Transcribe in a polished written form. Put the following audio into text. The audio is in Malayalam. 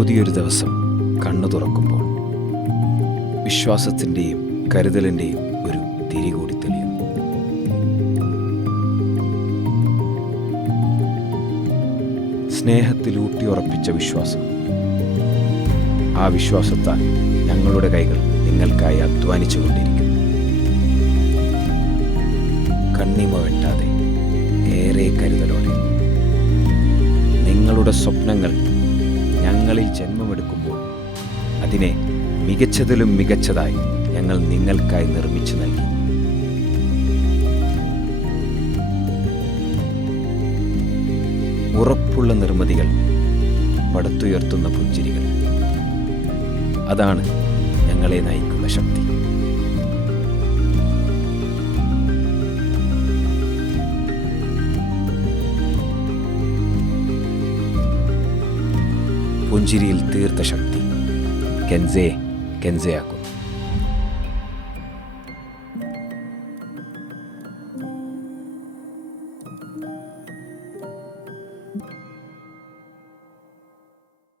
പുതിയൊരു ദിവസം കണ്ണു തുറക്കുമ്പോൾ വിശ്വാസത്തിൻ്റെയും കരുതലിൻ്റെയും ഒരു തിരി കൂടി തെളിയുന്നു. സ്നേഹത്തിൽ ഊട്ടിയുറപ്പിച്ച വിശ്വാസം. ആ വിശ്വാസത്താൽ ഞങ്ങളുടെ കൈകൾ നിങ്ങൾക്കായി അധ്വാനിച്ചുകൊണ്ടിരിക്കുന്നു. കണ്ണിമ വെട്ടാതെ ഏറെ കരുതലോടെ നിങ്ങളുടെ സ്വപ്നങ്ങൾ ഞങ്ങളിൽ ജന്മമെടുക്കുമ്പോൾ അതിനെ മികച്ചതിലും മികച്ചതായി ഞങ്ങൾ നിങ്ങൾക്കായി നിർമ്മിച്ചു നൽകി. ഉറപ്പുള്ള നിർമ്മിതികൾ, പടുത്തുയർത്തുന്ന പുഞ്ചിരികൾ, അതാണ് ഞങ്ങളെ നയിക്കുന്ന ശക്തി. പുഞ്ചിരിയിൽ തീർത്ത ശക്തി. കെൻസെ കെൻസെയാക്ക്.